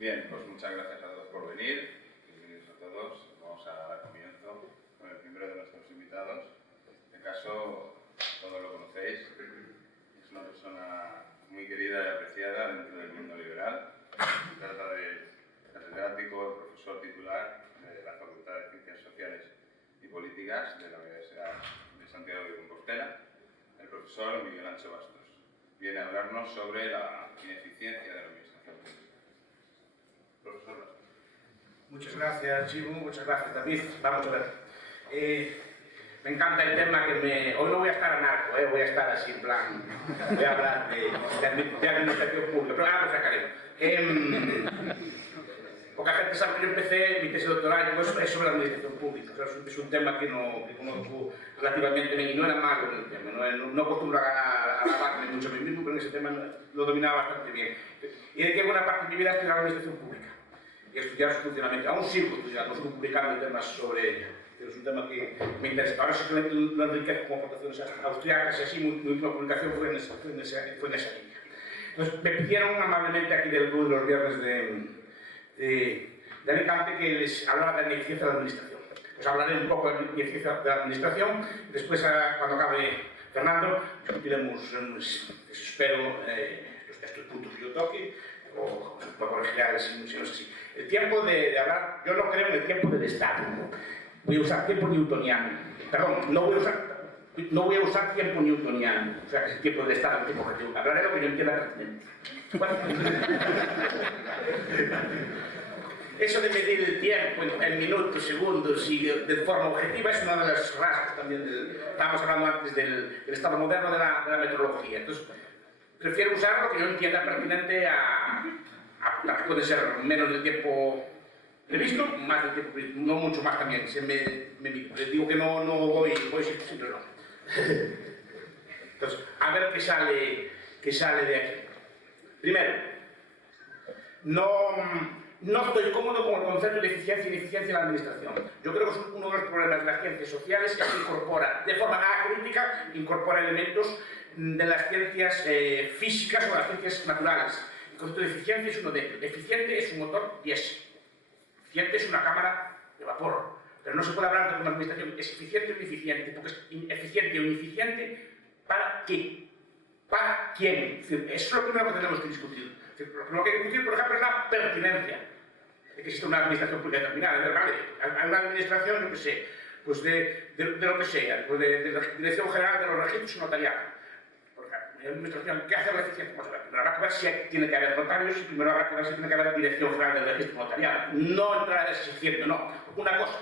Bien, pues muchas gracias a todos por venir. Bienvenidos a todos. Vamos a dar comienzo con el primero de nuestros invitados. En este caso, todos lo conocéis. Es una persona muy querida y apreciada dentro del mundo liberal. Se trata del catedrático, profesor titular de la Facultad de Ciencias Sociales y Políticas de la Universidad de Santiago de Compostela, el profesor Miguel Ancho Bastos. Viene a hablarnos sobre la ineficiencia de la administración pública. Profesor Bastos. Muchas gracias, Chivo. Muchas gracias, David. Vamos a ver. Me encanta el tema que me... Hoy no voy a estar anarco, voy a estar así en plan... Voy a hablar de administración pública, pero ahora lo sacaremos. Poca gente sabe que yo empecé mi tesis doctoral es sobre la administración pública. O sea, es un tema que conozco relativamente bien y no era malo en el tema. No acostumbro a alabarme mucho a mí mismo, pero en ese tema lo dominaba bastante bien. Y de que buena parte de mi vida estudié la administración pública y estudiar su funcionamiento. Aún sigo estudiando, sigo publicando temas sobre ella. Pero es un tema que me interesa. Ahora sí que lo enriquezco con aportaciones austriacas y así, mi última publicación fue en esa línea. Entonces, me pidieron amablemente aquí del club de los viernes de Alicante que les hablara de la ineficiencia de la administración. Pues hablaré un poco de la ineficiencia de la administración, después cuando acabe Fernando discutiremos, espero, estos puntos que yo toque, o se puede corregir si no es así. El tiempo de hablar, yo no creo en el tiempo del Estado. Voy a usar tiempo newtoniano. Perdón, no voy a usar tiempo newtoniano. O sea, que el tiempo del Estado, el tiempo objetivo. Hablaré de lo que yo entienda pertinente. Bueno, eso de medir el tiempo en minutos, segundos y de forma objetiva es una de las rasgos también estábamos hablando antes del estado moderno de la metrología. Entonces, prefiero usar lo que yo entienda pertinente puede ser menos del tiempo previsto, más del tiempo previsto, no mucho más también. Les digo que no voy siempre no. Entonces, a ver qué sale de aquí. Primero, no estoy cómodo con el concepto de eficiencia e ineficiencia en la administración. Yo creo que es uno de los problemas de las ciencias sociales que incorpora, de forma acrítica, incorpora elementos de las ciencias físicas o las ciencias naturales. El concepto de eficiencia es uno de ellos. Eficiente es un motor diésel. Eficiente es una cámara de vapor. Pero no se puede hablar de que una administración es eficiente o ineficiente, porque es eficiente o ineficiente ¿para qué? ¿Para quién? Es decir, eso es lo primero que tenemos que discutir. Es decir, lo que hay que discutir, por ejemplo, es la pertinencia de que existe una administración pública determinada. Es decir, vale, hay una administración, yo qué sé, pues de lo que sea, pues de la Dirección General de los Registros y Notariado. Por ejemplo, hay una administración que hace la eficiencia. Pues, primero habrá que ver si tiene que haber notarios y primero habrá que ver si tiene que haber Dirección General del Registro Notariado. No entrar a ese eficiente, no. Una cosa,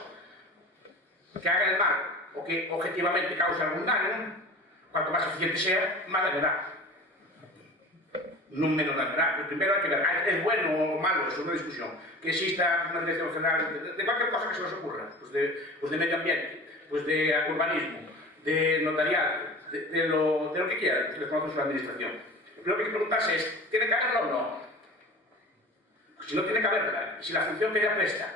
que haga el mal o que objetivamente cause algún daño, cuanto más eficiente sea, más daño da. No menos daño da. Pues primero hay que ver, ¿es bueno o malo? Eso es una discusión. Que exista una dirección general de cualquier cosa que se nos ocurra, pues de medio ambiente, pues de urbanismo, de notariado, de lo que quiera, que les conozca la administración. Lo primero que hay que preguntarse es, ¿tiene que haberla o no? Pues si no tiene que haberla, si la función que ella presta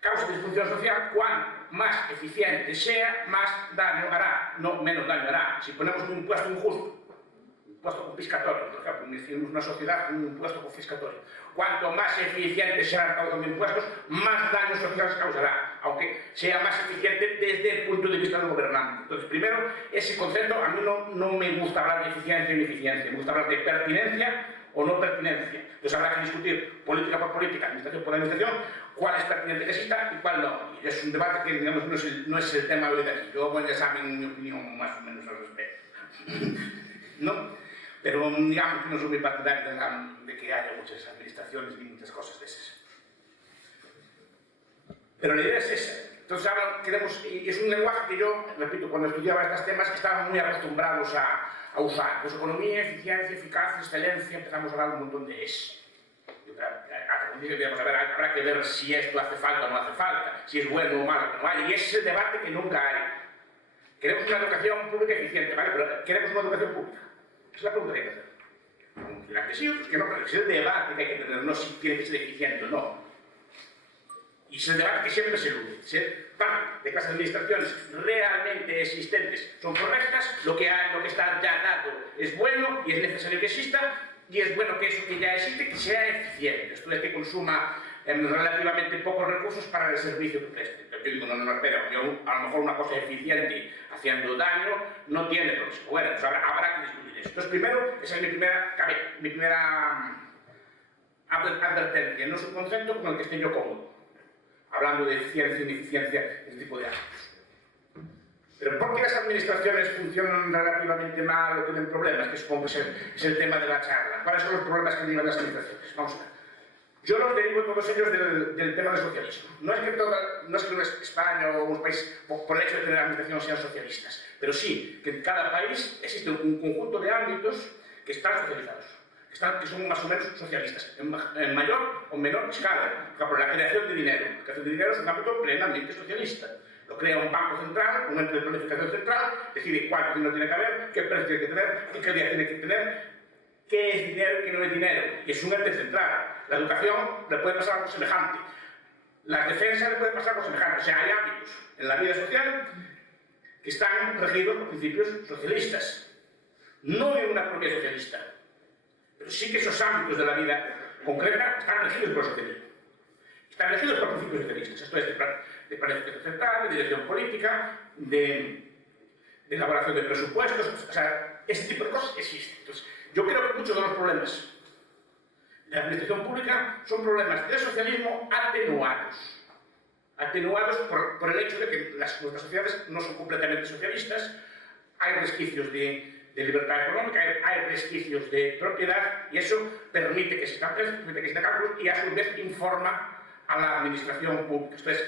causa disfunción social, cuanto más eficiente sea, más daño hará, no menos daño hará. Si ponemos un impuesto injusto, un impuesto confiscatorio, por ejemplo, hicimos una sociedad con un impuesto confiscatorio, cuanto más eficiente sea el recaudación de impuestos, más daño social se causará, aunque sea más eficiente desde el punto de vista del gobernante. Entonces, primero, ese concepto, a mí no me gusta hablar de eficiencia y ineficiencia, me gusta hablar de pertinencia o no pertinencia. Entonces habrá que discutir política por política, administración por administración, cuál es pertinente que exista y cuál no. Y es un debate que, digamos, no es el tema de aquí. Yo, bueno, ya saben mi opinión más o menos al respecto. ¿No? Pero digamos que no soy muy partidario de que haya muchas administraciones y muchas cosas de esas. Pero la idea es esa. Entonces ahora es un lenguaje que yo, repito, cuando estudiaba estos temas, estábamos muy acostumbrados a usar. Pues economía, eficiencia, eficacia, excelencia, empezamos a hablar un montón de eso. Habrá que ver si esto hace falta o no hace falta, si es bueno o malo, no hay. Y ese es el debate que nunca hay. Queremos una educación pública eficiente, ¿vale? Pero queremos una educación pública. Esa es la pregunta que hay que hacer. La que sí, otros que no, pero es el debate que hay que tener, no si tiene que ser eficiente o no. Y es el debate que siempre se elude. Ser parte de que las administraciones realmente existentes son correctas, lo que está ya dado es bueno y es necesario que exista, y es bueno que eso que ya existe, que sea eficiente, esto es que consuma relativamente pocos recursos para el servicio que preste. Yo digo, no, espera, a lo mejor una cosa eficiente haciendo daño no tiene próximo. Bueno, pues habrá que discutir eso. Entonces, primero, esa es mi primera advertencia, no es un concepto con el que esté yo cómodo, hablando de eficiencia, ineficiencia, este tipo de ámbitos. Pero ¿por qué las administraciones funcionan relativamente mal o tienen problemas? Que supongo que es el tema de la charla. ¿Cuáles son los problemas que derivan las administraciones? Vamos a ver. Yo los derivo todos ellos del tema del socialismo. No es que España o un país, por el hecho de tener administraciones, sean socialistas, pero sí que en cada país existe un conjunto de ámbitos que están socializados, que son más o menos socialistas, en mayor o menor escala. Por ejemplo, la creación de dinero. La creación de dinero es un ámbito plenamente socialista. Lo crea un banco central, un ente de planificación central, decide cuánto dinero tiene que haber, qué precio tiene que tener, qué calidad tiene que tener, qué es dinero y qué no es dinero. Y es un ente central. La educación le puede pasar algo semejante. La defensa le puede pasar algo semejante. O sea, hay ámbitos en la vida social que están regidos por principios socialistas. No en una economía socialista. Pero sí que esos ámbitos de la vida concreta están regidos por el socialismo. Están regidos por principios socialistas. Esto es de planificación central, de dirección política, de elaboración de presupuestos. O sea, ese tipo de cosas existen. Entonces, yo creo que muchos de los problemas de la administración pública son problemas de socialismo atenuados. Atenuados por el hecho de que nuestras sociedades no son completamente socialistas, hay resquicios de libertad económica, hay resquicios de propiedad, y eso permite que se establezcan cálculos y a su vez informa a la administración pública. Entonces,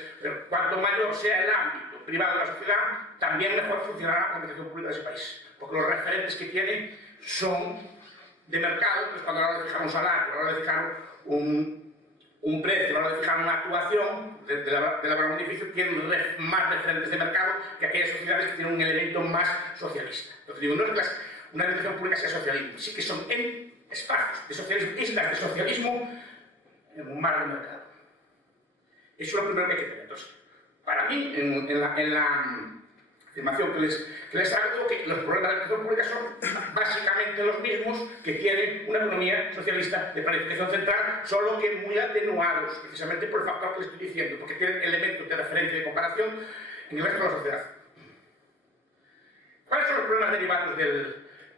cuanto mayor sea el ámbito privado de la sociedad, también mejor funcionará la administración pública de ese país, porque los referentes que tiene son de mercado. Pues cuando a la hora de fijar un salario, a la hora de fijar un precio, a la hora de fijar una actuación de elaborar un edificio, tienen más referentes de mercado que aquellas sociedades que tienen un elemento más socialista. Entonces digo, no es que una administración pública sea socialismo, sí que son espacios de socialismo, islas de socialismo en un mar de mercado. Eso es lo primero que hay que tener. Entonces, para mí, en la afirmación que les hago, que los problemas de la administración pública son básicamente los mismos que tiene una economía socialista de planificación central, solo que muy atenuados, precisamente por el factor que les estoy diciendo, porque tienen elementos de referencia y de comparación en el resto de la sociedad. ¿Cuáles son los problemas derivados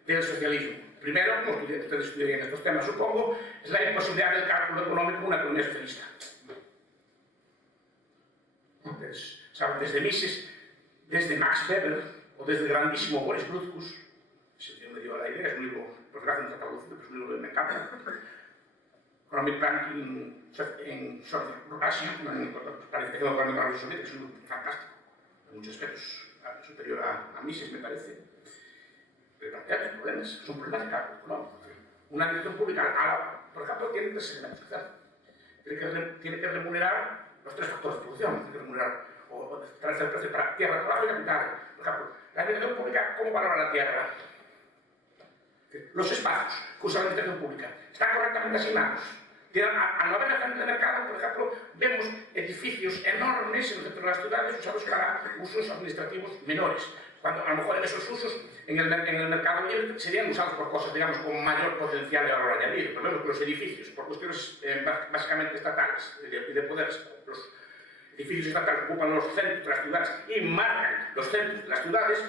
del socialismo? Primero, como ustedes estudian estos temas, supongo, es la imposibilidad del cálculo económico en una economía socialista. Entonces, ¿saben? Desde Mises, desde Max Weber o desde el grandísimo Boris Grothus, ese tío me dio la idea, es un libro, por desgracia no está traducido, pero es un libro que me encanta. Economic Planning en Soviet Russia, planificación económica de la Unión Soviética, es un libro fantástico, en muchos aspectos superior a Mises, me parece. Pero plantea los problemas, son problemas de cálculo económico. Una administración pública, por ejemplo, tiene tres elementos. Tiene que remunerar los tres factores de producción, tiene que remunerar o traerse el precio para tierra, trabajo y capital. Por ejemplo, la administración pública, ¿cómo valora la tierra? Los espacios que usa la administración pública están correctamente asignados. Al no haber agentes de mercado, por ejemplo, vemos edificios enormes en el centro de las ciudades usados para usos administrativos menores, cuando a lo mejor esos usos en el mercado libre serían usados por cosas, digamos, con mayor potencial de valor añadido. Por ejemplo, que los edificios, por cuestiones básicamente estatales y de poderes, los edificios estatales ocupan los centros de las ciudades y marcan los centros de las ciudades.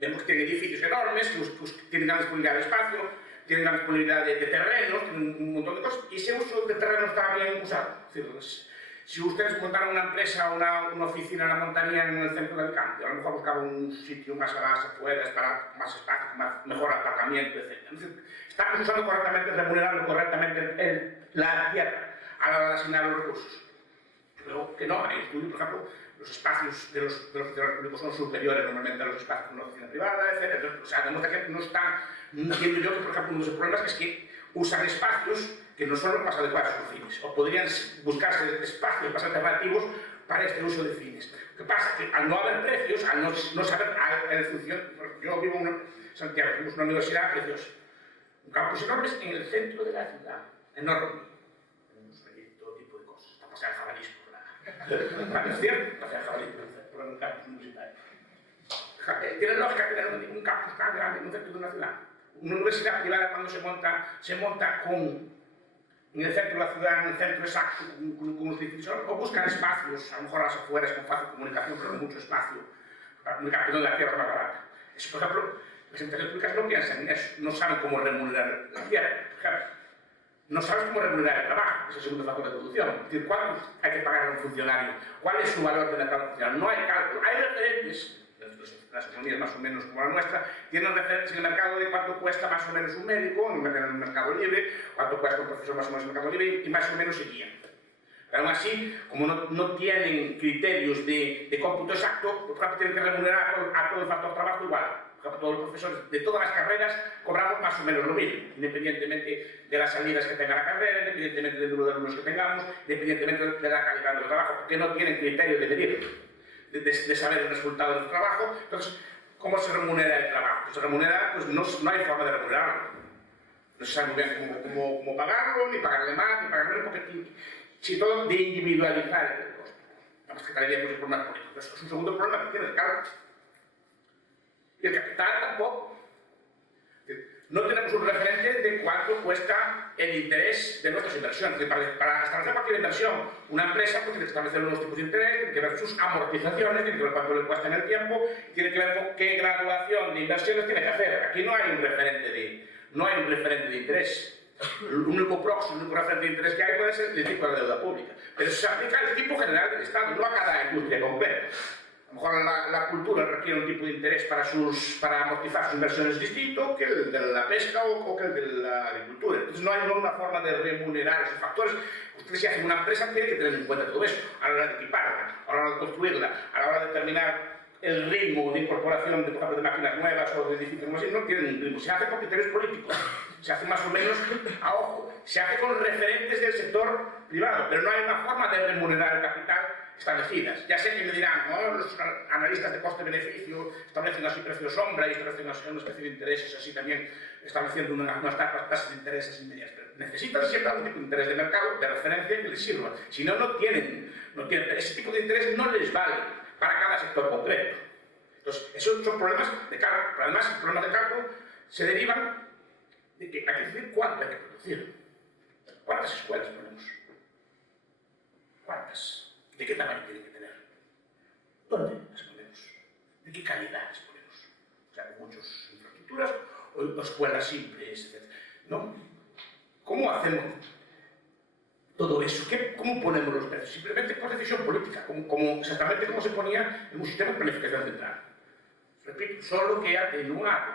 Vemos que tienen edificios enormes, que tienen gran disponibilidad de espacio, tienen gran disponibilidad de terrenos, tienen un montón de cosas, y ese uso de terreno está bien usado. Es decir, si ustedes montaran una empresa o una oficina, la montarían en el centro del campo, a lo mejor buscaban un sitio más a las afueras para más espacio, mejor aparcamiento, etc. Entonces, estamos usando correctamente, remunerando correctamente la tierra a la hora de asignar los recursos. Pero que no, hay estudios, por ejemplo, los espacios de los funcionarios públicos son superiores normalmente a los espacios de una oficina privada, etc. O sea, demuestra que no están, entiendo yo que, por ejemplo, uno de los problemas es que usan espacios que no son los más adecuados a sus fines, o podrían buscarse espacios más alternativos para este uso de fines. Lo que pasa es que al no haber precios, al no saber en función, yo vivo en Santiago, tenemos una universidad preciosa, un campus enorme en el centro de la ciudad, enorme, tenemos todo tipo de cosas, está pasando el jabalí por la... ¿Es cierto? Pasar el jabalí por un campus universitario. Tiene lógica tener un campus tan grande en un centro de una ciudad. Una universidad privada cuando se monta en el centro de la ciudad, en el centro exacto, con los edificios, o buscan espacios, a lo mejor a las afueras con fácil comunicación, pero no mucho espacio, para comunicar, pero la tierra es más barata. Eso, por ejemplo, las empresas públicas no piensan en eso, no saben cómo remunerar la tierra, por ejemplo. No sabes cómo remunerar el trabajo, ese es el segundo factor de producción. Es decir, ¿cuánto hay que pagar a un funcionario? ¿Cuál es su valor de mercado funcionario? No hay cálculo. Hay referentes, las economías más o menos como la nuestra, tienen referentes en el mercado de cuánto cuesta más o menos un médico en el mercado libre, cuánto cuesta un profesor más o menos en el mercado libre, y más o menos se guían. Pero aún así, como no tienen criterios de cómputo exacto, por tanto tienen que remunerar a todo el factor trabajo igual. Por ejemplo, todos los profesores de todas las carreras cobramos más o menos lo mismo, independientemente de las salidas que tenga la carrera, independientemente del número de alumnos que tengamos, independientemente de la calidad del trabajo, porque no tienen criterios de medir, de saber el resultado del trabajo. Entonces, ¿cómo se remunera el trabajo? Pues se remunera, pues no hay forma de remunerarlo. No se sabe muy bien cómo pagarlo, ni pagarle más, ni pagarle menos, porque si todo de individualizar el costo. Vamos que traería muchos problemas políticos. Eso es un segundo problema que tiene el cargo. Y el capital tampoco. No tenemos un referente de cuánto cuesta el interés de nuestras inversiones. Para establecer cualquier inversión, una empresa pues, tiene que establecer unos tipos de interés, tiene que ver sus amortizaciones, tiene que ver cuánto le cuesta en el tiempo, tiene que ver con qué graduación de inversiones tiene que hacer. Aquí no hay un referente de interés. El único próximo, el único referente de interés que hay puede ser el tipo de la deuda pública. Pero se aplica al tipo general del Estado, no a cada industria concreta. A lo mejor la cultura requiere un tipo de interés para amortizar sus inversiones distinto que el de la pesca o que el de la agricultura. Entonces no hay una forma de remunerar esos factores. Ustedes si hacen una empresa tienen que tener en cuenta todo eso a la hora de equiparla, a la hora de construirla, a la hora de determinar el ritmo de incorporación de, por ejemplo, de máquinas nuevas o de edificios nuevos. No tienen un ritmo. Se hace por criterios políticos. Se hace más o menos a ojo. Se hace con referentes del sector privado, pero no hay una forma de remunerar el capital establecidas. Ya sé que me dirán, ¿no? Los analistas de coste-beneficio establecen así precios sombra y establecen una especie de intereses así también, estableciendo unas tasas de intereses inmediatas. Pero necesitan siempre algún tipo de interés de mercado, de referencia que les sirva. Si no, no tienen. Ese tipo de interés no les vale para cada sector concreto. Entonces, esos son problemas de cálculo. Pero además, los problemas de cálculo se derivan de que hay que decidir cuánto hay que producir. ¿Cuántas escuelas ponemos? ¿Cuántas? ¿De qué tamaño tienen que tener? ¿Dónde las ponemos? ¿De qué calidad las ponemos? O sea, muchas infraestructuras o escuelas simples, etc. ¿No? ¿Cómo hacemos todo eso? ¿Cómo ponemos los precios? Simplemente por decisión política, exactamente como se ponía en un sistema de planificación central. Repito, solo que atenuado.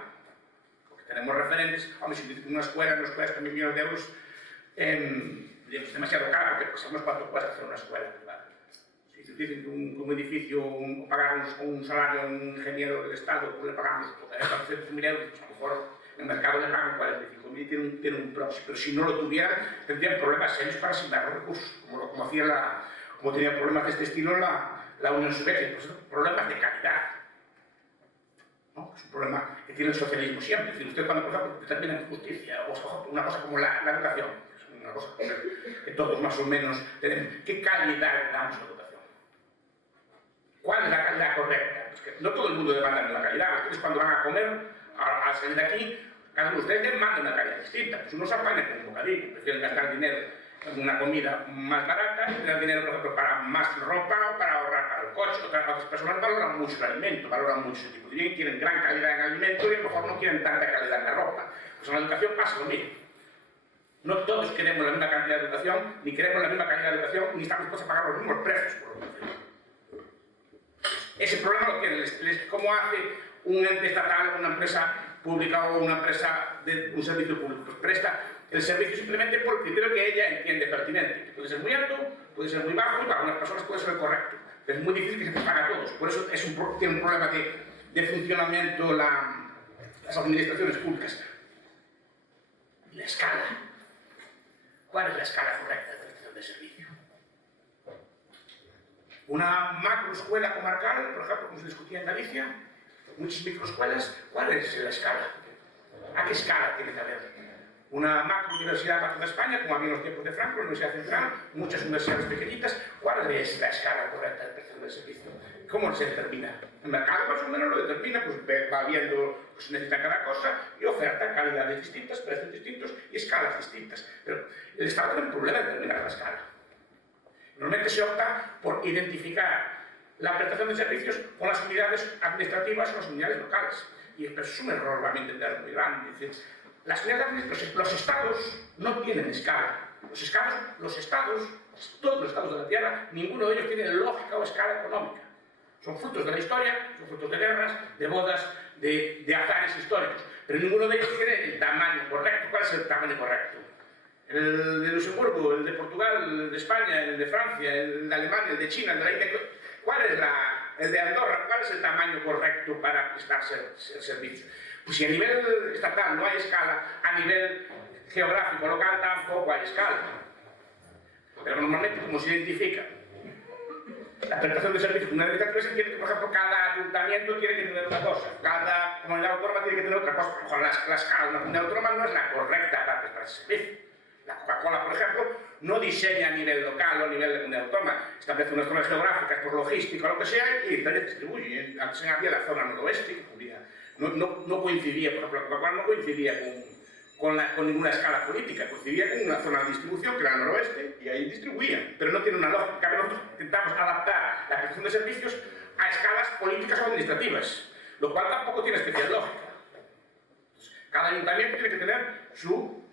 Porque tenemos referentes. Hombre, si una escuela nos cuesta 1.000 millones de euros, es demasiado caro, porque sabemos cuánto cuesta hacer una escuela privada. Si dicen que un edificio, pagamos un salario a un ingeniero del Estado, pues le pagamos 400.000 euros, pues a lo mejor en el mercado le pagan 45.000 y tienen un próximo. Pero si no lo tuvieran, tendrían problemas serios para asignar los recursos, como tenía problemas de este estilo la Unión Soviética. Pues, problemas de calidad. ¿No? Es un problema que tiene el socialismo siempre. Es decir, usted cuando, por ejemplo, determina justicia, o una cosa como la educación, es una cosa que todos más o menos tenemos. ¿Qué calidad le damos a la educación? ¿Cuál es la calidad correcta? Pues que no todo el mundo demanda la calidad. Ustedes cuando van a comer, a salir de aquí, cada uno de ustedes demanda una calidad distinta. Pues uno se apaña con un bocadillo, prefieren gastar dinero en una comida más barata y tener dinero, por ejemplo, para más ropa o para ahorrar para el coche. Otras personas valoran mucho el alimento, valoran mucho ese tipo de bien, quieren gran calidad en el alimento y a lo mejor no quieren tanta calidad en la ropa. Pues en la educación pasa lo mismo. No todos queremos la misma cantidad de educación, ni queremos la misma calidad de educación, ni estamos dispuestos a pagar los mismos precios por la educación. Ese problema lo tiene. ¿Cómo hace un ente estatal, una empresa pública o una empresa de un servicio público? Pues presta el servicio simplemente por el criterio que ella entiende pertinente. Que puede ser muy alto, puede ser muy bajo y para algunas personas puede ser el correcto. Pero es muy difícil que se pague a todos. Por eso tiene un problema de funcionamiento las administraciones públicas. La escala. ¿Cuál es la escala correcta de prestación de servicio? Una macroescuela comarcal, por ejemplo, como se discutía en Galicia, muchas microescuelas, ¿cuál es la escala? ¿A qué escala tiene que haber una macro universidad para toda España, como había en los tiempos de Franco, la Universidad Central, muchas universidades pequeñitas. ¿Cuál es la escala correcta de prestación del servicio? ¿Cómo se determina? El mercado más o menos lo determina, pues va viendo lo que se necesita cada cosa y oferta calidades distintas, precios distintos y escalas distintas. Pero el Estado tiene un problema de determinar la escala. Normalmente se opta por identificar la prestación de servicios con las unidades administrativas o las unidades locales. Y eso es un error, realmente, muy grande. Es decir, los estados no tienen escala. Los estados, todos los estados de la Tierra, ninguno de ellos tiene lógica o escala económica. Son frutos de la historia, son frutos de guerras, de bodas, de azares históricos. Pero ninguno de ellos tiene el tamaño correcto. ¿Cuál es el tamaño correcto? El de Luxemburgo, el de Portugal, el de España, el de Francia, el de Alemania, el de China, el de la India. ¿Cuál es el de Andorra? ¿Cuál es el tamaño correcto para prestar el servicio? Pues si a nivel estatal no hay escala, a nivel geográfico local tampoco hay escala. Pero normalmente, como se identifica la prestación de servicios con una administrativa, se entiende que, por ejemplo, cada ayuntamiento tiene que tener una cosa, cada comunidad autónoma tiene que tener otra cosa. A lo mejor la escala de una comunidad autónoma no es la correcta para prestar ese servicio. La Coca-Cola, por ejemplo, no diseña a nivel local o a nivel de comunidad autónoma, establece unas zonas geográficas por logística o lo que sea y entonces distribuye. Antes había la zona noroeste que cubría. No coincidía, por ejemplo, la Coca-Cola no coincidía con ninguna escala política, coincidía con una zona de distribución que era el noroeste y ahí distribuían, pero no tiene una lógica. Nosotros intentamos adaptar la prestación de servicios a escalas políticas o administrativas, lo cual tampoco tiene especial lógica. Cada ayuntamiento tiene que tener su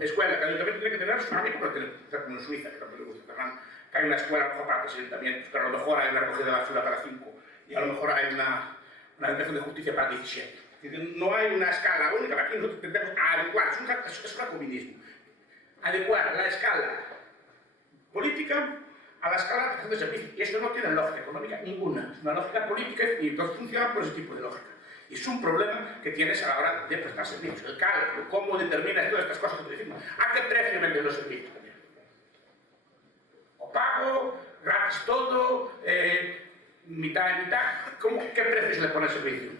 escuela, cada ayuntamiento tiene que tener su ámbito, como en Suiza, que también le gusta Fernando, que hay una escuela a lo mejor para 3 ayuntamientos, pero a lo mejor hay una recogida de basura para 5 y a lo mejor hay una administración de justicia para 17. No hay una escala única, aquí nosotros intentamos adecuar, es un jacobinismo, adecuar la escala política a la escala de prestación de servicios. Y esto no tiene lógica económica ninguna, es una lógica política y entonces funciona por ese tipo de lógica. Y es un problema que tienes a la hora de prestar servicios. El cálculo, cómo determinas todas estas cosas que te decimos. ¿A qué precio venden los servicios? O pago, gratis todo, mitad y mitad. ¿Qué precio se le pone al servicio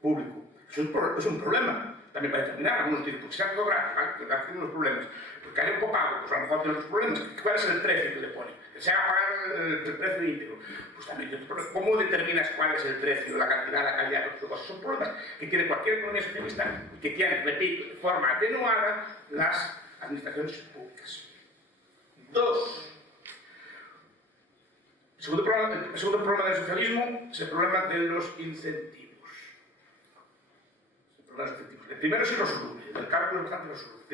público? Es un problema. También para determinar, algunos dicen, porque se ha todo gratis, ¿vale? Hay unos problemas. Porque hay un copago, pues a lo mejor tiene otros problemas. ¿Cuál es el precio que le pone? ¿Que se haga pagar el precio íntegro? Pues también, ¿cómo determinas cuál es el precio, la cantidad, la calidad, otras cosas? Son problemas que tiene cualquier economía socialista y que tiene, repito, de forma atenuada las administraciones públicas. 2. El segundo problema del socialismo es el problema de los incentivos. El primero es irresoluble, el cálculo es bastante irresoluble.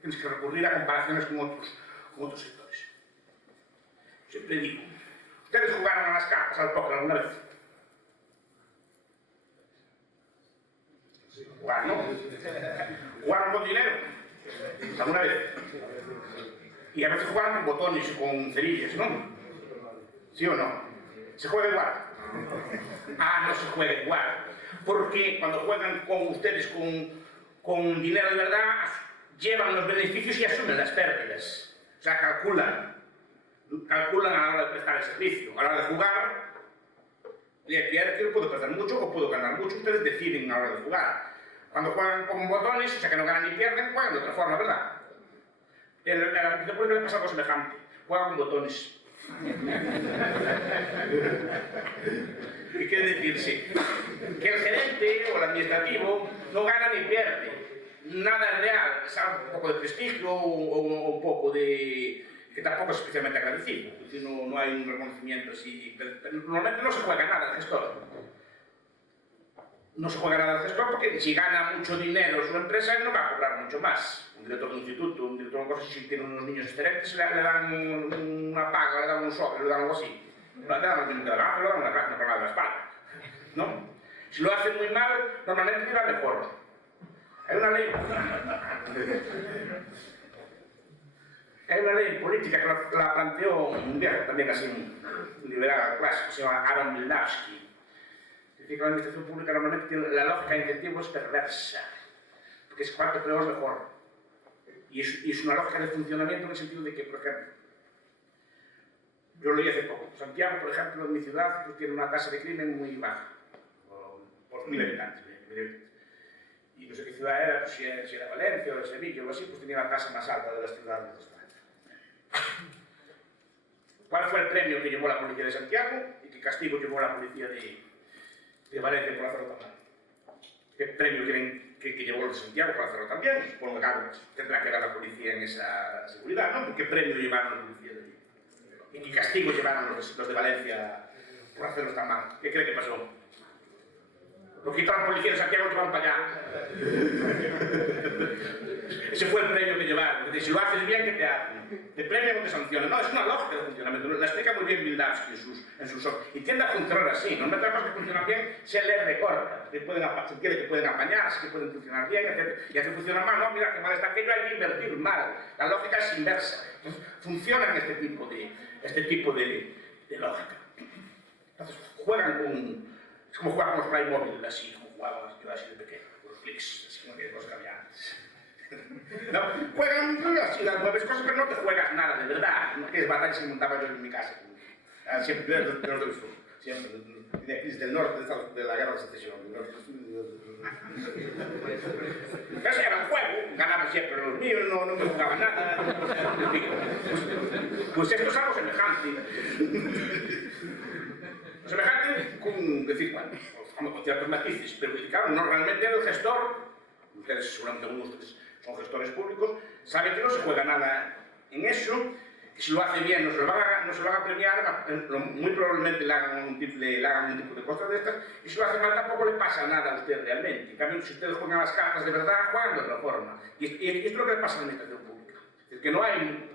Tienes que recurrir a comparaciones con otros sectores. Siempre digo, ¿ustedes jugaron a las cartas al póker alguna vez? Jugaron, ¿no? ¿Jugaron con dinero? ¿Alguna vez? Y a veces jugaron con botones y con cerillas, ¿no? ¿Sí o no? ¿Se juega igual? Ah, no se juega igual. Porque cuando juegan con ustedes con dinero de verdad, llevan los beneficios y asumen las pérdidas. O sea, calculan a la hora de prestar el servicio. A la hora de jugar, que puedo prestar mucho o puedo ganar mucho. Ustedes deciden a la hora de jugar. Cuando juegan con botones, o sea que no ganan ni pierden, juegan de otra forma, ¿verdad? El arquitecto político le pasa algo semejante. Juegan con botones. ¿Qué quiere decirse? Que el gerente o el administrativo no gana ni pierde. Nada es real. Es un poco de prestigio o un poco de... que tampoco es especialmente agradecido. Es decir, no hay un reconocimiento así. Normalmente no se juega nada al gestor. No se juega nada al gestor porque si gana mucho dinero su empresa no va a cobrar mucho más. Un director de un instituto, un director de un cosa, si tiene unos niños excelentes, le dan una paga, le dan un sobre, le dan algo así. No le dan lo mismo que le dan una palmada de la espalda. ¿No? Si lo hacen muy mal, normalmente irá mejor. Hay una ley. Hay una ley política que la planteó un viejo también así, un liberal clásico, se llama Aaron Milnowski. Es decir, que la administración pública normalmente tiene la lógica de incentivos perversa, porque es cuanto peor mejor. Y es una lógica de funcionamiento en el sentido de que, por ejemplo, yo lo leí hace poco. Santiago, por ejemplo, en mi ciudad, pues, tiene una tasa de crimen muy baja, por 1000 habitantes. ciudad era, pues, si era Valencia o de Sevilla o así, pues tenía la tasa más alta de las ciudades de España. ¿Cuál fue el premio que llevó la policía de Santiago y qué castigo llevó la policía de Valencia por hacerlo tan mal? ¿Qué premio creen que llevó el de Santiago por hacerlo tan bien? Supongo que algo tendrá que ver la policía en esa seguridad, ¿no? ¿Qué premio llevaron la policía de allí? ¿Y qué castigo llevaron los de Valencia por hacerlo tan mal? ¿Qué cree que pasó? Lo quitaron la policía de Santiago y lo llevaron para allá. Ese fue el premio que llevaron. Si lo haces bien, ¿qué te hacen? Te premian o te sancionan. No, es una lógica de funcionamiento. La explica muy bien Bildavsky en sus obras. Y tiende a funcionar así. Normalmente las cosas que funcionan bien se les recorta. Se entiende que pueden apañarse, que pueden funcionar bien, etc. Y a que funcionan mal, no, mira que mal está aquello, hay que invertir mal. La lógica es inversa. Entonces, funcionan este tipo de lógica. Entonces, juegan con... Es como jugar con los Playmobil, así, como jugaba yo así de pequeño, con los clics, así como que los que había antes. No, juegan así, las mueves cosas, pero no te juegas nada, de verdad. No tienes batallas que montaba yo en mi casa. Siempre, de los del sur, siempre, de crisis del norte, de la guerra de secesión. Ese era un juego, ganaban siempre los míos, no me jugaban nada. Pues esto es algo semejante. Semejante con decir, bueno, con ciertos matices, pero claro, no realmente el gestor, ustedes seguramente algunos de ustedes son gestores públicos, saben que no se juega nada en eso, que si lo hace bien no se lo van a premiar, muy probablemente le hagan un tipo de cosas de estas, y si lo hace mal tampoco le pasa nada a usted realmente. En cambio, si ustedes juegan las cartas de verdad, juegan de otra forma. Y esto es lo que le pasa a la administración pública. Es que no hay...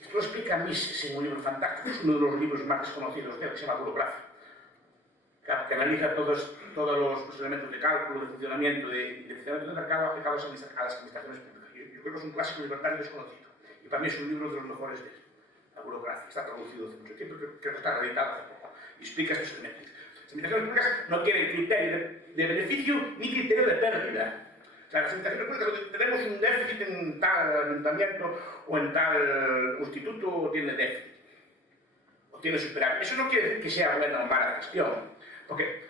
Esto lo explica Mises en un libro fantástico, es uno de los libros más desconocidos de él, que se llama Burocracia, que analiza todos los elementos de cálculo, de funcionamiento del mercado aplicados a las administraciones públicas. Yo creo que es un clásico libertario desconocido. Y para mí es un libro de los mejores de él. La burocracia. Está traducido hace mucho tiempo, creo que está reeditado hace poco. Y explica estos elementos. Las administraciones públicas no tienen criterio de beneficio ni criterio de pérdida. O sea, las administraciones públicas tenemos un déficit en tal ayuntamiento o en tal instituto, tiene déficit. O tiene superávit. Eso no quiere decir que sea buena o mala gestión. Porque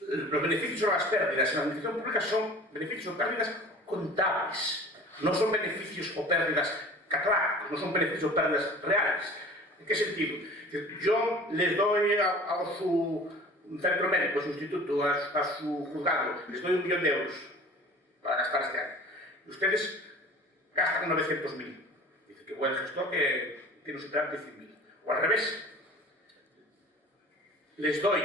los beneficios o las pérdidas en la administración pública son beneficios o pérdidas contables. No son beneficios o pérdidas catálogos, no son beneficios o pérdidas reales. ¿En qué sentido? Yo les doy a su centro médico, a su instituto, a su juzgado, les doy 1 millón de euros para gastar este año. Y ustedes gastan 900.000. Dice que buen gestor que tiene un superávit de 100.000. O al revés. Les doy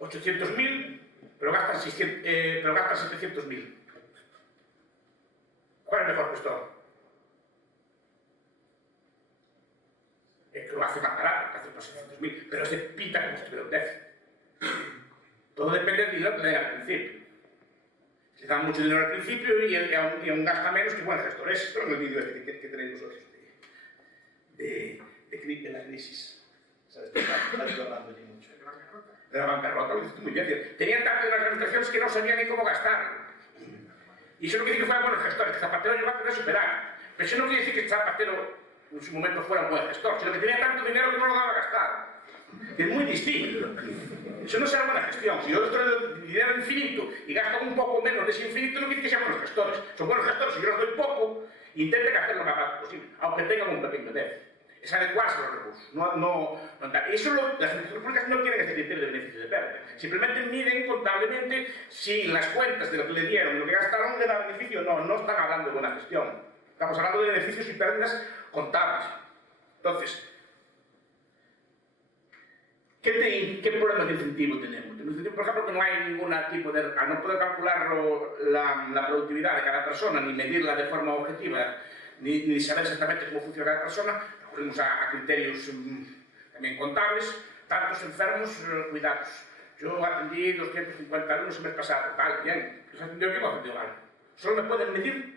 800.000, pero gastan 700.000. ¿Cuál es el mejor gestor? El que lo hace más barato, que hace unos 700.000, pero se pinta como si tuviera un déficit. Todo depende del dinero que le dan al principio. Le dan mucho dinero al principio y aún gasta menos que buen gestor. Esto es el vídeo que tenéis vosotros de la crisis. ¿Sabes? Estás hablando allí mucho. De la bancarrota, lo dices muy bien. Tenían tanto de las administraciones que no sabían ni cómo gastarlo. Y eso no quiere decir que fueran buenos gestores, que Zapatero llegó a tener superar. Pero eso no quiere decir que Zapatero en su momento fuera un buen gestor, sino que tenía tanto dinero que no lo daba a gastar. Es muy distinto. Eso no será buena gestión. Si yo gasto dinero infinito y gasto un poco menos de ese infinito, no quiere que sean buenos gestores. Son buenos gestores si yo les doy poco e intenten hacerlo lo más rápido posible, aunque tengan un pequeño déficit. Es adecuarse a los recursos. Eso las administraciones públicas no quieren ese criterio de beneficio de pérdida. Simplemente miden contablemente si en las cuentas de lo que le dieron y lo que gastaron le da beneficio. No están hablando de buena gestión. Estamos hablando de beneficios y pérdidas contables. Entonces, ¿qué problemas de incentivo tenemos? Por ejemplo, que no hay ningún tipo de... Al no poder calcular la productividad de cada persona, ni medirla de forma objetiva, ni saber exactamente cómo funciona cada persona, recurrimos a criterios también contables. Tantos enfermos, cuidados. Yo atendí 250 alumnos el mes pasado, tal, bien. ¿Los atendió bien o atendió mal? Solo me pueden medir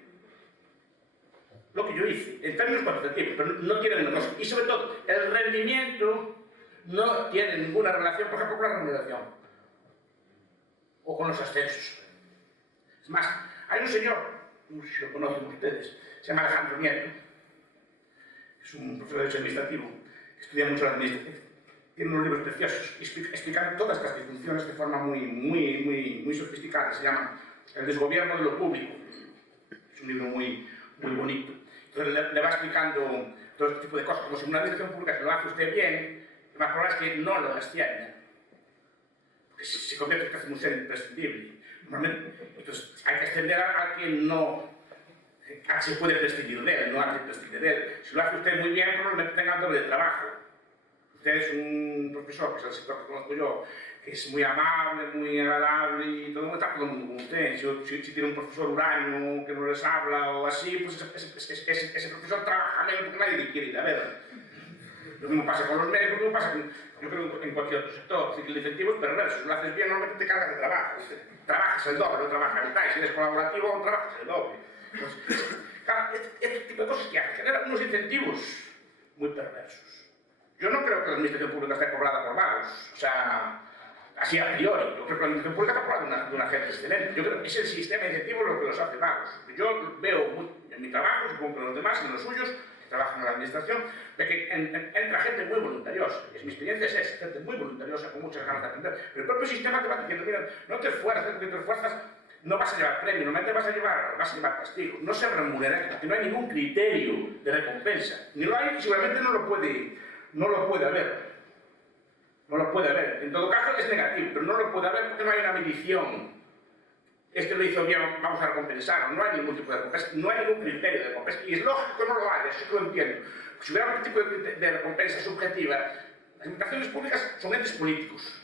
lo que yo hice, en términos cuantitativos, pero no tienen menos cosas. Y sobre todo, el rendimiento no tiene ninguna relación, por ejemplo, con la remuneración o con los ascensos. Es más, hay un señor, no sé si lo conocen ustedes, se llama Alejandro Nieto, es un profesor de Derecho Administrativo, que estudia mucho la administración, tiene unos libros preciosos explicando todas estas disfunciones de forma muy sofisticada, se llaman El desgobierno de lo público. Es un libro muy bonito. Entonces le va explicando todo este tipo de cosas, como si una administración pública se lo hace usted bien, lo más probable es que no lo ascienda, porque se convierte en un ser imprescindible. Entonces hay que ascender a quien no se puede prescindir de él, no hace prescindir de él. Si lo hace usted muy bien, probablemente tenga el doble de trabajo. Usted es un profesor, que es el sector que conozco yo, que es muy amable, muy agradable y todo está todo el mundo con usted. Si tiene un profesor huraño que no les habla o así, pues ese profesor trabaja menos porque nadie le quiere ir a ver. Lo mismo pasa con los médicos, lo mismo pasa yo creo en cualquier otro sector. Así que el incentivo es perverso. Si lo haces bien, normalmente te cargas de trabajo. Trabajas el doble, no trabajas a mitad. Y si eres colaborativo, no trabajas el doble. Entonces, claro, este tipo de cosas que generan unos incentivos muy perversos. Yo no creo que la administración pública esté cobrada por vagos, o sea, así a priori. Yo creo que la administración pública está cobrada de una gente excelente. Yo creo que es el sistema de incentivos lo que los hace vagos. Yo veo en mi trabajo, supongo que en los demás, en los suyos, que trabajan en la administración, ve que entra gente muy voluntariosa. Mi experiencia es esa, gente muy voluntariosa, con muchas ganas de aprender. Pero el propio sistema te va diciendo, mira, no te esfuerzas, porque te esfuerzas, no vas a llevar premio, normalmente vas a llevar castigo. No se remunera, porque no hay ningún criterio de recompensa. Ni lo hay y seguramente no lo puede haber. No lo puede haber. En todo caso es negativo, pero no lo puede haber porque no hay una medición. Este lo hizo bien, vamos a recompensarlo. No hay ningún tipo de recompensa, no hay ningún criterio de recompensa. Y es lógico que no lo haya, eso lo entiendo. Si hubiera un tipo de recompensa subjetiva, las administraciones públicas son entes políticos.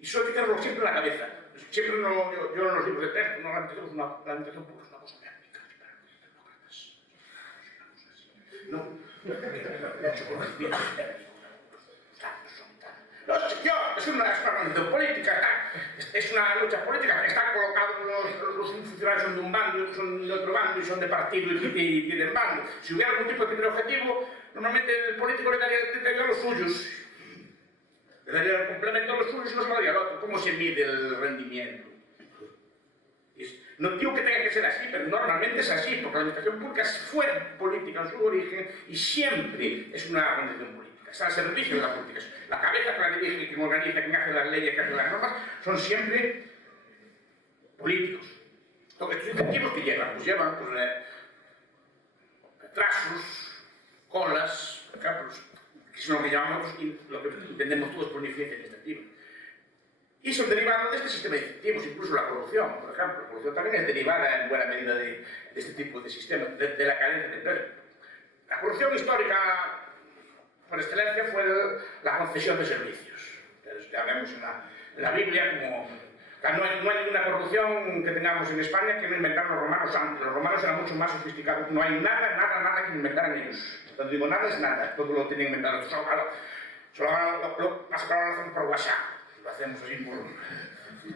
Y eso hay que tenerlo siempre en la cabeza. Siempre yo en los libros de texto, la administración pública es una cosa técnica, no, mucho conocimiento técnico. No, es una organización política, es una lucha política, están colocados los funcionarios son de un bando y otros son de otro bando y son de partido y tienen bando. Si hubiera algún tipo de objetivo, normalmente el político le daría a los suyos. Le daría el complemento a los suyos y no se lo daría al otro. ¿Cómo se mide el rendimiento? No digo que tenga que ser así, pero normalmente es así, porque la administración pública fue política en su origen y siempre es una organización política. Está al servicio de la política. La cabeza que la dirige, quien organiza, quien hace las leyes, quien hace las normas, son siempre políticos. Entonces, estos incentivos que llevan, retrasos, colas, que es lo que llamamos, lo que entendemos todos por ineficiencia administrativa. Y son derivados de este sistema de incentivos, incluso la corrupción, por ejemplo. La corrupción también es derivada en buena medida de este tipo de sistemas, de la carencia de empleo. La corrupción histórica, por excelencia, fue la concesión de servicios. Entonces, ya vemos en la Biblia como... No hay ninguna corrupción que tengamos en España que no inventaron los romanos antes. Los romanos eran mucho más sofisticados. No hay nada que inventaran ellos. Cuando digo nada es nada, todo lo tienen inventado. Solo lo hacemos por WhatsApp. Lo hacemos así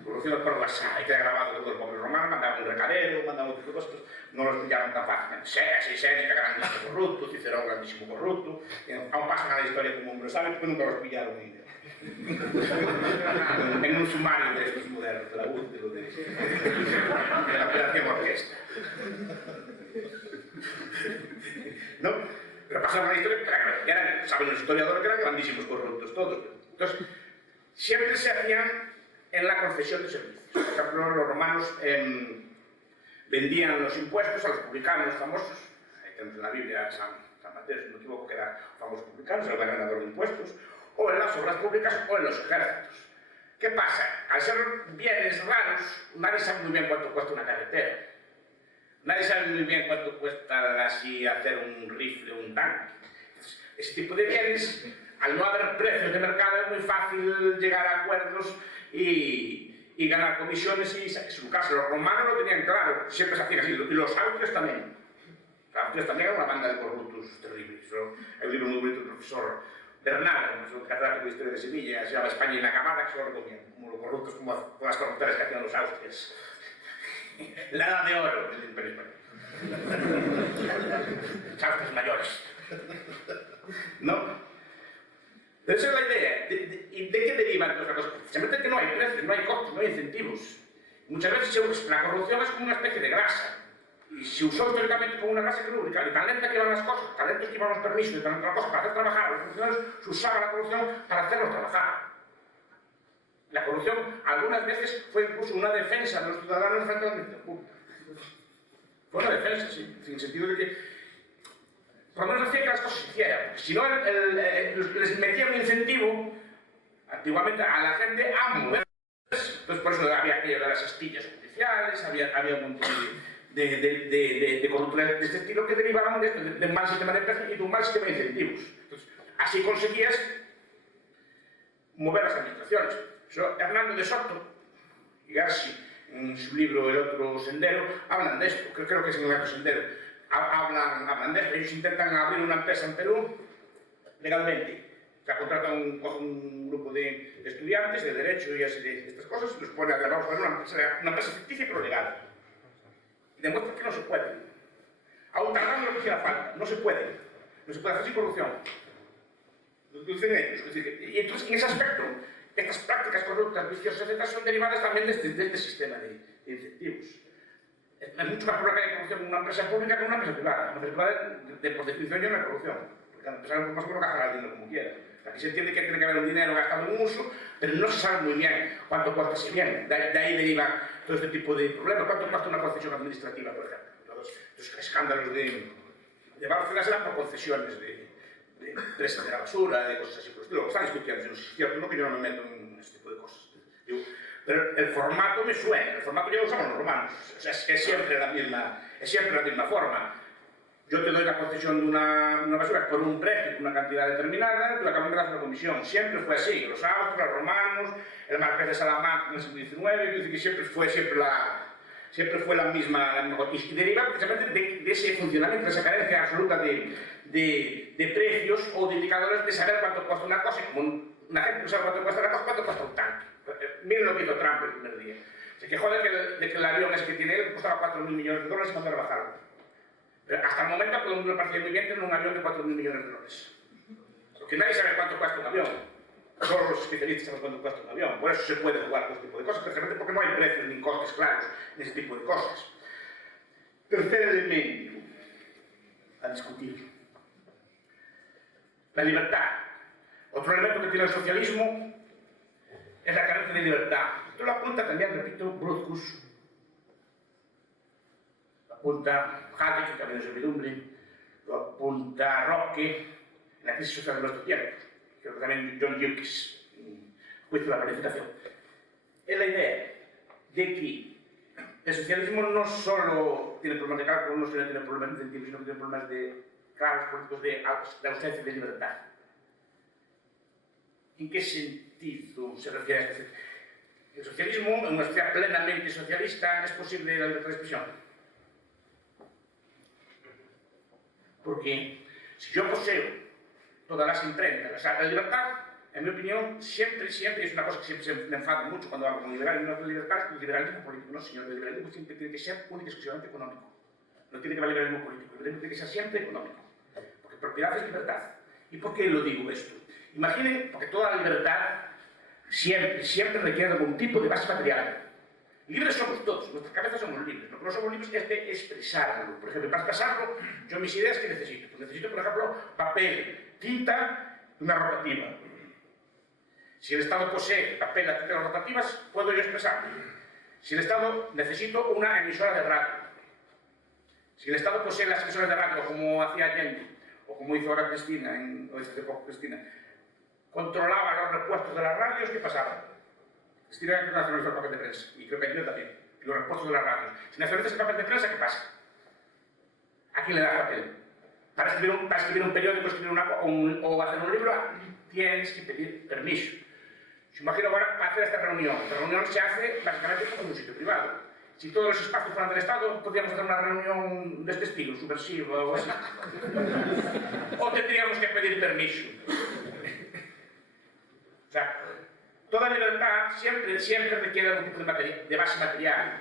por WhatsApp. Hay que grabado todo el pueblo romano, mandaban un recadero, mandaban otras cosas. No los pillaban tan fácilmente. Séneca, grandísimo corrupto, Cicerón, grandísimo corrupto. Aún pasan a la historia como hombres, ¿saben? Porque nunca los pillaron ni en un sumario de estos modernos, de la UCE, de la Operación Orquesta. ¿No? Pero pasaron a la historia, saben los historiadores que eran grandísimos corruptos todos. Entonces, siempre se hacían en la concesión de servicios. Por ejemplo, los romanos vendían los impuestos a los publicanos famosos. Ahí tenemos en la Biblia San Mateo, si no me equivoco, que era famoso publicano, era el ganador de impuestos. O en las obras públicas o en los ejércitos. ¿Qué pasa? Al ser bienes raros, nadie sabe muy bien cuánto cuesta una carretera. Nadie sabe muy bien cuánto cuesta así hacer un rifle o un tanque. Ese tipo de bienes, al no haber precios de mercado, es muy fácil llegar a acuerdos y ganar comisiones. Y en su caso, los romanos lo tenían claro, siempre se hacían así, y los austrios también. Los austrios también eran una banda de corruptos terribles. Hay un libro muy bonito del profesor Bernal, un catedrático de Historia de Sevilla, se llama España Inacabada, que se lo recomiendo, como los corruptos, como las corrupteras que hacían los austrias. La edad de oro del Imperio Español. Los austrias mayores. ¿No? Pero esa es la idea. ¿De qué derivan todas las cosas? Precisamente que no hay precios, no hay costos, no hay incentivos. Muchas veces la corrupción es como una especie de grasa. Y se usó históricamente como una grasa que lubrica, y tan lenta que iban las cosas, tan lentos que iban los permisos y tan lentas las cosas para hacer trabajar a los funcionarios, se usaba la corrupción para hacerlos trabajar. La corrupción algunas veces fue incluso una defensa de los ciudadanos frente a la administración pública. Fue una defensa, sí, en el sentido de que por lo menos hacía que las cosas se hicieran. Si no, les metía un incentivo antiguamente a la gente a moverse. Entonces, por eso había aquello de las astillas judiciales, había un montón de corrupción de este estilo que derivaban de un mal sistema de precios y de un mal sistema de incentivos. Entonces, así conseguías mover las administraciones. Hernando de Soto y Garci, en su libro El otro sendero, hablan de esto. Creo que es en El otro sendero. Hablan de esto. Ellos intentan abrir una empresa en Perú legalmente. O sea, contratan un grupo de estudiantes de derecho y así de estas cosas, los pone a vamos a hacer una empresa ficticia pero legal. Y demuestra que no se puede. Aún tardando lo que hiciera falta. No se puede. No se puede hacer sin corrupción. Lo dicen ellos. Y entonces, en ese aspecto, estas prácticas corruptas, viciosas, etc., son derivadas también de este sistema de incentivos. Es mucho más probable que haya corrupción en una empresa pública que en una empresa privada. Una empresa privada, por definición, ya no hay corrupción. Porque la empresa más o menos gasta el dinero como quiera. Aquí se entiende que tiene que haber un dinero gastado en un uso, pero no se sabe muy bien cuánto cuesta ese bien. De ahí deriva todo este tipo de problemas. ¿Cuánto cuesta una concesión administrativa, por ejemplo? Los escándalos de Barcelona eran por concesiones de empresas de la basura, de cosas así por el estilo. Están discutiendo, no es cierto, no que yo no me meto en este tipo de cosas. Pero el formato me suena, el formato ya lo usamos los romanos. O sea, es siempre la misma forma. Yo te doy la concesión de una basura por un precio, por una cantidad determinada, tú acabas de dar una comisión. Siempre fue así. Los astros, los romanos, el marqués de Salamanca en el siglo XIX, que siempre fue la misma. Y deriva precisamente de ese funcionamiento, de esa carencia absoluta de precios o de indicadores de saber cuánto cuesta una cosa. Como la gente no sabe cuánto cuesta una cosa, cuánto cuesta un tanque. Miren lo que hizo Trump el primer día. Se quejó de que el avión ese que tiene él costaba $4.000 millones y cuando rebajaron. Pero hasta el momento a todo el mundo le parecía muy bien tener un avión de $4.000 millones. Porque nadie sabe cuánto cuesta un avión. Solo los especialistas saben cuánto cuesta un avión. Por eso se puede jugar con este tipo de cosas, precisamente porque no hay precios ni costes claros en ese tipo de cosas. Tercer elemento a discutir. La libertad. Otro elemento que tiene el socialismo es la carencia de libertad. Esto lo apunta también, repito, Brutus, lo apunta Hayek, en Camino de Servidumbre, lo apunta Roque, en la crisis social de nuestro tiempo. Creo que también John Dukes, Juicio de la Planificación. Es la idea de que el socialismo no solo tiene problemas de cálculo, no solo tiene problemas de incentivos, sino que tiene problemas de claros políticos de ausencia de libertad. ¿En qué sentido se refiere a esto? El socialismo, en una sociedad plenamente socialista, ¿es posible la libertad de expresión? Porque si yo poseo todas las imprentas, o sea, la libertad, en mi opinión, siempre, es una cosa que siempre me enfada mucho cuando hablo con liberales, no es la libertad, es el liberalismo político, no señor, el liberalismo siempre tiene que ser único y exclusivamente económico. No tiene que haber liberalismo político, el liberalismo tiene que ser siempre económico. Porque propiedad es libertad. ¿Y por qué lo digo esto? Imaginen, porque toda la libertad siempre requiere algún tipo de base material. Libres somos todos, nuestras cabezas somos libres. Lo que no somos libres es de expresarlo. Por ejemplo, para expresarlo, yo mis ideas, ¿qué necesito? Pues necesito, por ejemplo, papel, tinta y una rotativa. Si el Estado posee papel, tinta y rotativas, puedo yo expresarlo. Si el Estado necesito una emisora de radio. Si el Estado posee las emisoras de radio, como hacía Allende, o como hizo ahora Cristina, controlaba los repuestos de las radios, ¿qué pasaba? Cristina nacionalizó el papel de prensa, y creo que yo también, los repuestos de las radios. Si nacionalizas el papel de prensa, ¿qué pasa? ¿A quién le da papel? Para escribir un periódico, o hacer un libro, tienes que pedir permiso. Yo imagino ahora para hacer esta reunión. La reunión se hace básicamente como en un sitio privado. Si todos los espacios fueran del Estado, podríamos hacer una reunión de este estilo, subversiva o así. O tendríamos que pedir permiso. O sea, toda libertad siempre requiere algún tipo de base material,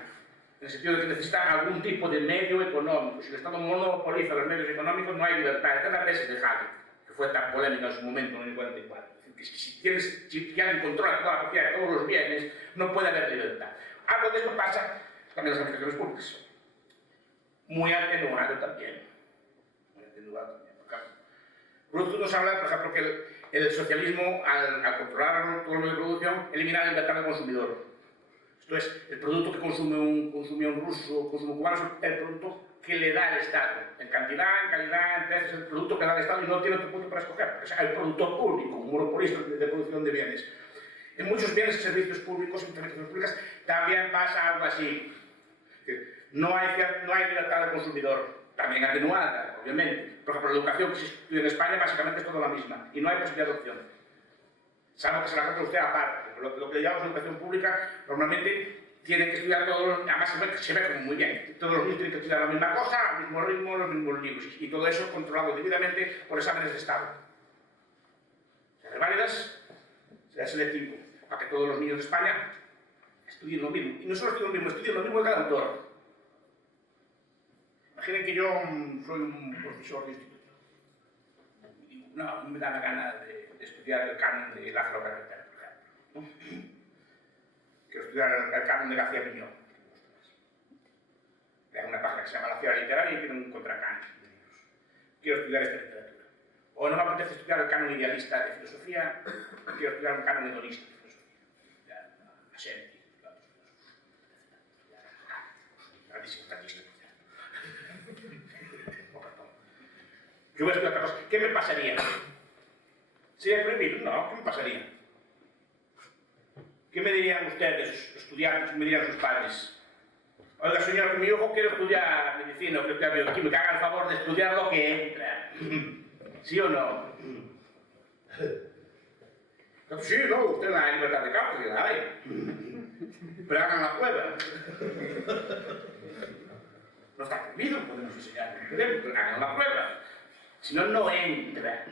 en el sentido de que necesita algún tipo de medio económico. Si el Estado monopoliza los medios económicos, no hay libertad. Esta es la tesis de Hayek, que fue tan polémica en su momento, en el 44. Si alguien controla toda la propiedad de todos los bienes, no puede haber libertad. Algo de esto pasa también en las administraciones públicas. Muy atenuado también. Brutus nos habla, por ejemplo, que el socialismo, al controlar todo lo de producción, elimina la libertad del consumidor. Esto es, el producto que consume un ruso, consume un cubano, es el producto que le da el Estado, en cantidad, en calidad, en precios, el producto que da el Estado y no tiene otro punto para escoger. O sea, el productor público, un monopolista de producción de bienes. En muchos bienes y servicios públicos, intervenciones públicas, también pasa algo así. No hay libertad del consumidor, también atenuada, obviamente. Por ejemplo, la educación que se estudia en España básicamente es toda la misma y no hay posibilidad de opción. Salvo que se la compre usted aparte. Lo que llamamos educación pública, normalmente tienen que estudiar todos, además se ve como muy bien, todos los niños tienen que estudiar la misma cosa, al mismo ritmo, los mismos libros, y todo eso controlado debidamente por exámenes de Estado. Se hace válidas, se da selectivo, para que todos los niños de España estudien lo mismo. Y no solo estudien lo mismo, estudien lo mismo de cada autor. Imaginen que yo soy un profesor de instituto. Y digo, no, a mí me da la gana de estudiar el canon de Lázaro Carretera, por ejemplo. Quiero estudiar el canon de García Piñón. Hay una página que se llama La Fiera Literaria y tiene un contracanon de libros. Quiero estudiar esta literatura. O no me apetece estudiar el canon idealista de filosofía, quiero estudiar un canon hedonista de filosofía. Asenti, grandísimo tachista. Yo voy a estudiar otra cosa. ¿Qué me pasaría? ¿Sería prohibido? No, ¿qué me pasaría? ¿Qué me dirían ustedes, los estudiantes, qué me dirían sus padres? Oiga, señor, que mi hijo quiere estudiar medicina o quiere estudiar bioquímica, haga el favor de estudiar lo que entra. ¿Sí o no? Sí, no, usted la libertad de cálculo, la hay. Pero hagan la prueba. No está prohibido, podemos enseñar, pero hagan la prueba. Si no, no entra.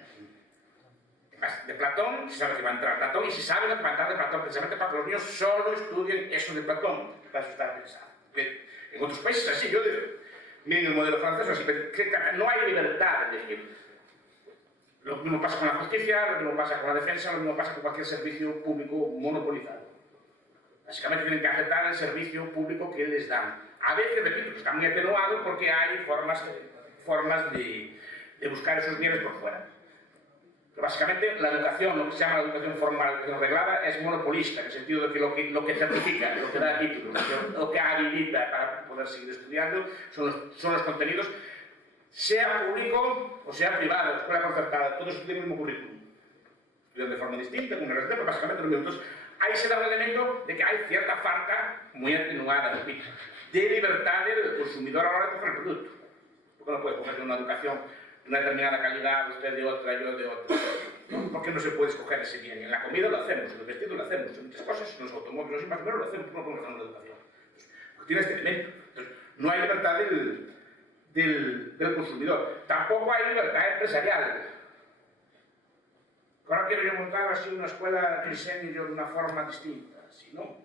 De Platón, se sabe que va a entrar Platón y se sabe lo que va a entrar de Platón, precisamente para que los niños solo estudien eso de Platón, para eso está pensado. En otros países así, yo miren el modelo francés, así, no hay libertad de elegir. Lo mismo pasa con la justicia, lo mismo pasa con la defensa, lo mismo pasa con cualquier servicio público monopolizado. Básicamente tienen que aceptar el servicio público que les dan. A veces, repito, que está muy atenuado porque hay formas de buscar esos bienes por fuera. Pero básicamente la educación, lo que se llama la educación formal, la educación reglada, es monopolista, en el sentido de que lo que certifica, lo que da títulos, lo que habilita para poder seguir estudiando son los contenidos, sea público o sea privado, escuela concertada, todos tienen el mismo currículum. Estudian de forma distinta, con una receta, pero básicamente lo mismo. Entonces, ahí se da el elemento de que hay cierta falta, muy atenuada, repito, de libertad del consumidor a la hora de coger el producto. Porque no puede coger una educación de una determinada calidad, usted de otra, yo de otra. ¿No? ¿Por qué no se puede escoger ese bien? En la comida lo hacemos, en el vestido lo hacemos, en muchas cosas, en los automóviles, más o menos lo hacemos, no podemos hacer una educación. Porque tiene este elemento. Entonces, no hay libertad del consumidor. Tampoco hay libertad empresarial. Ahora quiero yo montar así una escuela de diseño yo de una forma distinta. Si no,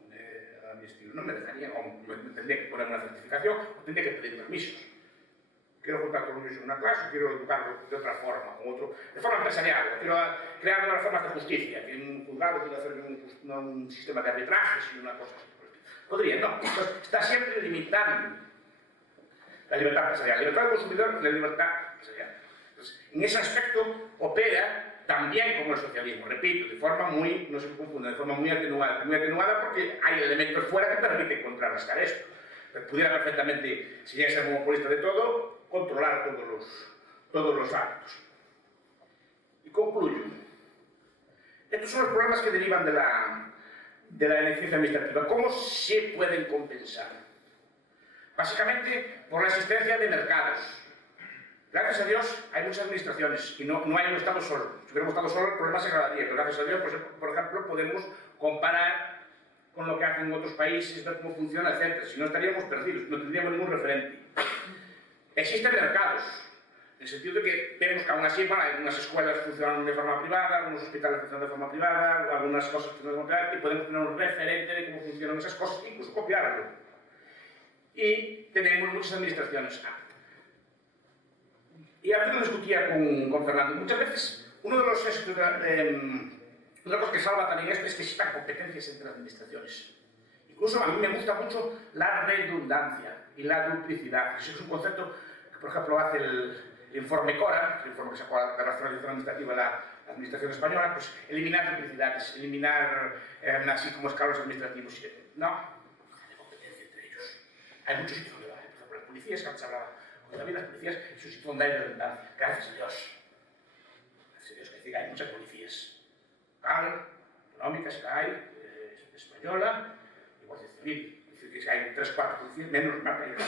a mi estilo no me dejaría, o me tendría que poner una certificación, o tendría que pedir permisos. Quiero juntar con los niños en una clase, quiero educarlo de otra forma, de forma empresarial, quiero crear nuevas formas de justicia, que en un juzgado quiero hacer un sistema de arbitrajes y una cosa así. Podría, no, entonces, está siempre limitando la libertad empresarial, la libertad del consumidor y la libertad empresarial. Entonces, en ese aspecto opera también como el socialismo, repito, de forma muy, no se confunda, de forma muy atenuada porque hay elementos fuera que permiten contrarrestar esto. Pero pudiera perfectamente, si ya es el monopolista de todo, controlar todos los ámbitos. Y concluyo. Estos son los problemas que derivan de la ineficiencia administrativa. ¿Cómo se pueden compensar? Básicamente por la existencia de mercados. Gracias a Dios hay muchas administraciones y no hay un Estado solo. Si hubiéramos Estado solo el problema se agravaría, pero gracias a Dios, por ejemplo, podemos comparar con lo que hacen otros países, ver cómo funciona, etc. Si no estaríamos perdidos, no tendríamos ningún referente. Existen mercados, en el sentido de que vemos que aún así algunas escuelas funcionan de forma privada, algunos hospitales funcionan de forma privada, algunas cosas funcionan de forma privada, y podemos tener un referente de cómo funcionan esas cosas, incluso copiarlo. Y tenemos muchas administraciones. Y antes lo discutía con Fernando. Muchas veces, una de las cosas que salva también esto es que existan competencias entre administraciones. Incluso a mí me gusta mucho la redundancia y la duplicidad. Eso es un concepto que, por ejemplo, hace el informe CORA, el informe que sacó la racionalización administrativa la administración española, pues eliminar duplicidades, eliminar así como escalones administrativos. No, hay competencia entre ellos. Hay muchos sitios donde va, por ejemplo, las policías, que antes hablaba con David, las policías, es un sitio donde hay redundancia, gracias a Dios. Gracias a Dios, que decir, hay muchas policías. Local, económicas, que hay, española y Guardia Civil. Es decir, que si hay 3 o 4 policías, menos mal que hay una.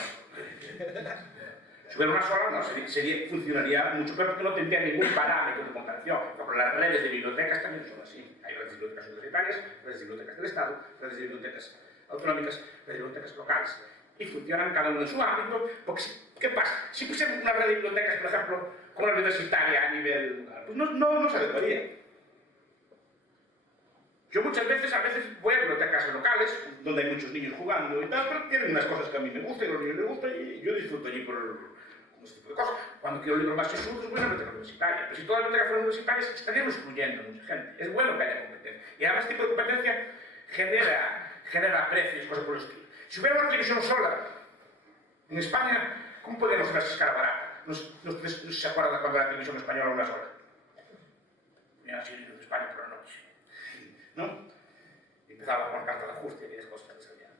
Si hubiera una sola, no, funcionaría mucho peor porque no tendría ningún parámetro de comparación. Por ejemplo, las redes de bibliotecas también son así. Hay redes de bibliotecas universitarias, redes de bibliotecas del Estado, redes de bibliotecas autonómicas, redes de bibliotecas locales. Y funcionan cada uno en su ámbito, porque ¿qué pasa? Si pusiéramos una red de bibliotecas, por ejemplo, como la universitaria a nivel local, pues no se adecuaría. Yo muchas veces, voy a bibliotecas locales, donde hay muchos niños jugando y tal, pero tienen unas cosas que a mí me gustan y a los niños les gustan y yo disfruto allí con este tipo de cosas. Cuando quiero libros más sesudos, voy a una biblioteca universitaria. Pero si todas las bibliotecas fueran universitarias, estaríamos excluyendo a mucha gente. Es bueno que haya competencia. Y además, este tipo de competencia genera precios, cosas por el estilo. Si hubiera una televisión sola en España, ¿cómo podríamos hacer esa escala barata? No se acuerdan cuando la televisión española era una sola. Mira, así en España por la noche. ¿No? Y empezaba con carta de ajuste y aquellas cosas que salían.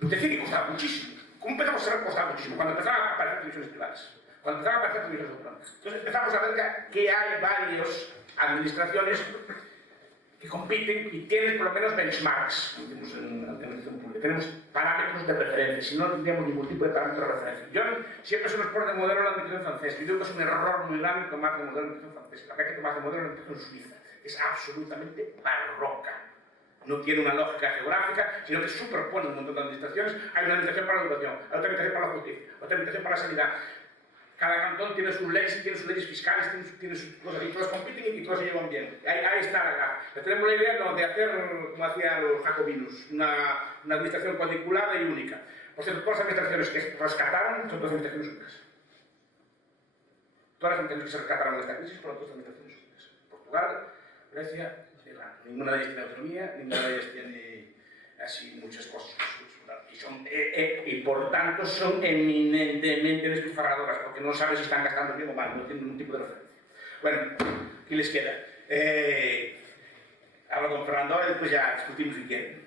Decir que costaba muchísimo. ¿Cómo empezamos a saber que costaba muchísimo? Cuando empezaban a aparecer televisiones privadas. Cuando empezaban a aparecer televisiones autonómicas. Entonces empezamos a ver que hay varias administraciones que compiten y tienen por lo menos benchmarks. Tenemos parámetros de referencia, si no tendríamos ningún tipo de parámetro de referencia. Siempre se nos pone de modelo la administración francesa. Yo creo que es un error muy grande tomar de modelo la administración francesa. Acá hay que tomar de modelo la administración suiza. Es absolutamente barroca. No tiene una lógica geográfica, sino que superpone un montón de administraciones. Hay una administración para la educación, hay otra administración para la justicia, otra administración para la sanidad. Cada cantón tiene sus leyes fiscales, tiene sus cosas, y todas compiten y todas se llevan bien. Ahí está la gracia. Tenemos la idea de hacer, como hacían los jacobinos, una administración cuadriculada y única. Por cierto, todas las administraciones que rescataron son todas administraciones únicas. Todas las administraciones que se rescataron de esta crisis fueron todas administraciones únicas. Portugal, Grecia, Irlanda. Ninguna de ellas tiene autonomía, ninguna de ellas tiene así muchas cosas. Y por tanto son eminentemente despilfarradoras, porque no sabes si están gastando bien o mal, no tienen ningún tipo de referencia. Bueno, ¿qué les queda? Hablo con Fernando y después ya discutimos si quieren.